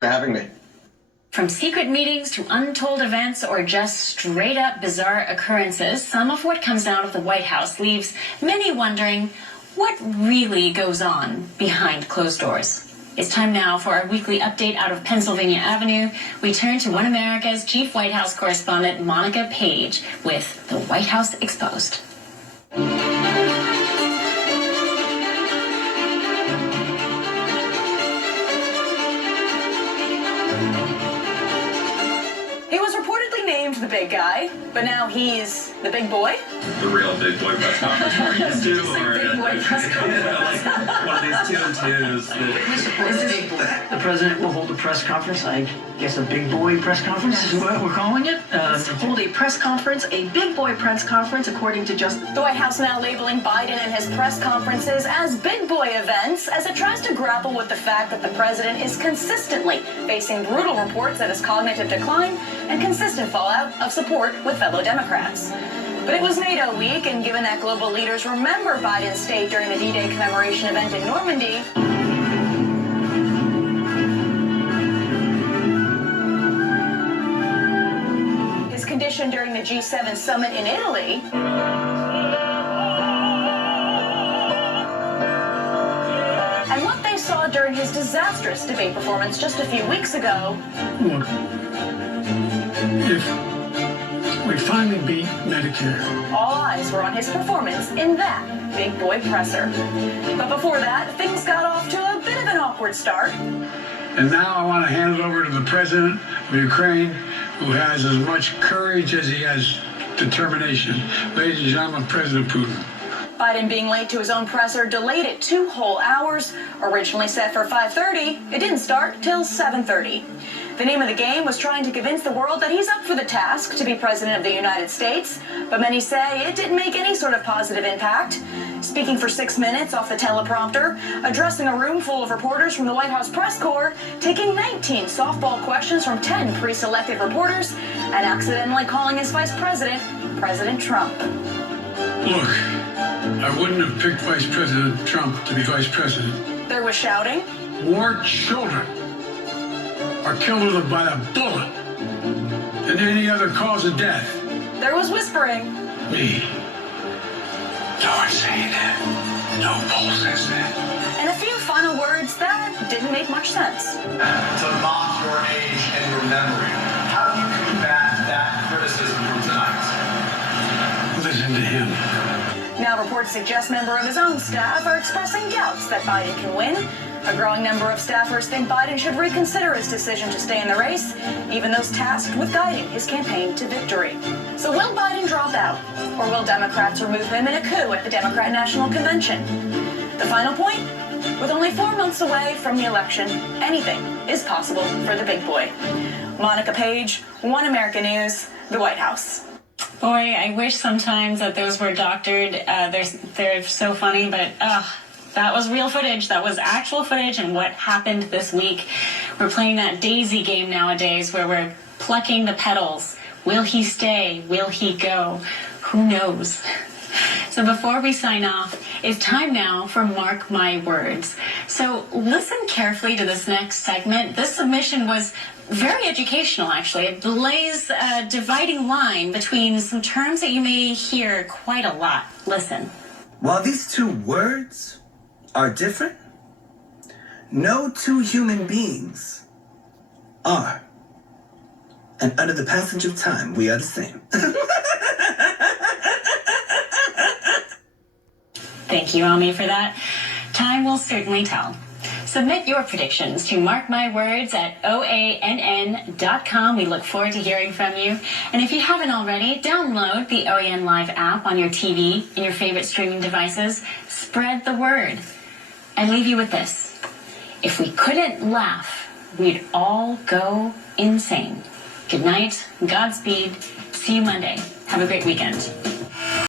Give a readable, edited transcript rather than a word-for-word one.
for having me. From secret meetings to untold events or just straight up bizarre occurrences, some of what comes out of the White House leaves many wondering what really goes on behind closed doors. It's time now for our weekly update out of Pennsylvania Avenue. We turn to One America's chief White House correspondent, Monica Paige, with the White House Exposed. He was reportedly named the big guy, but now he's the big boy? The real big boy press conference we're used to, or big boy press conference. like one of these two and twos. The president will hold a press conference, I guess a big boy press conference is what we're calling it. Hold a press conference, a big boy press conference, according to just the White House now labeling Biden and his press conferences as big boy events as it tries to grapple with the fact that the president is consistently facing brutal reports of his cognitive decline and consistent fallout of support with fellow Democrats. But it was NATO week, and given that global leaders remember Biden's state during the D-Day commemoration event in Normandy, his condition during the G7 summit in Italy, and what they saw during his disastrous debate performance just a few weeks ago. Look, if we finally beat Medicare, All eyes were on his performance in that big boy presser. But before that, things got off to a bit of an awkward start. and now I want to hand it over to the president of Ukraine, who has as much courage as he has determination. Ladies and gentlemen, President Putin. Biden being late to his own presser delayed it 2 whole hours. Originally set for 5:30, it didn't start till 7:30. The name of the game was trying to convince the world that he's up for the task to be president of the United States, but many say it didn't make any sort of positive impact. Speaking for 6 minutes off the teleprompter, addressing a room full of reporters from the White House press corps, taking 19 softball questions from 10 pre-selected reporters, and accidentally calling his vice president, President Trump. Look, I wouldn't have picked Vice President Trump to be vice president. There was shouting. More children are killed by a bullet than any other cause of death. There was whispering. Me. No one's saying that. No poll says that. And a few final words that didn't make much sense. To mock your age and your memory. How do you combat that criticism from tonight? Listen to him. Now reports suggest members of his own staff are expressing doubts that Biden can win. A growing number of staffers think Biden should reconsider his decision to stay in the race, even those tasked with guiding his campaign to victory. So will Biden drop out, or will Democrats remove him in a coup at the Democrat National Convention? The final point? With only 4 months away from the election, anything is possible for the big boy. Monica Paige, One America News, the White House. Boy, I wish sometimes that those were doctored. They're so funny, but that was real footage. That was actual footage and what happened this week. We're playing that daisy game nowadays where we're plucking the petals. Will he stay? Will he go? Who knows? So before we sign off, it's time now for Mark My Words. So listen carefully to this next segment. This submission was very educational, actually. It lays a dividing line between some terms that you may hear quite a lot. Listen. While these two words are different, no two human beings are. And under the passage of time, we are the same. Thank you, Ami, for that. Time will certainly tell. Submit your predictions to markmywords at oann.com. We look forward to hearing from you. And if you haven't already, download the OAN Live app on your TV and your favorite streaming devices. Spread the word. I leave you with this. If we couldn't laugh, we'd all go insane. Good night, Godspeed, see you Monday. Have a great weekend.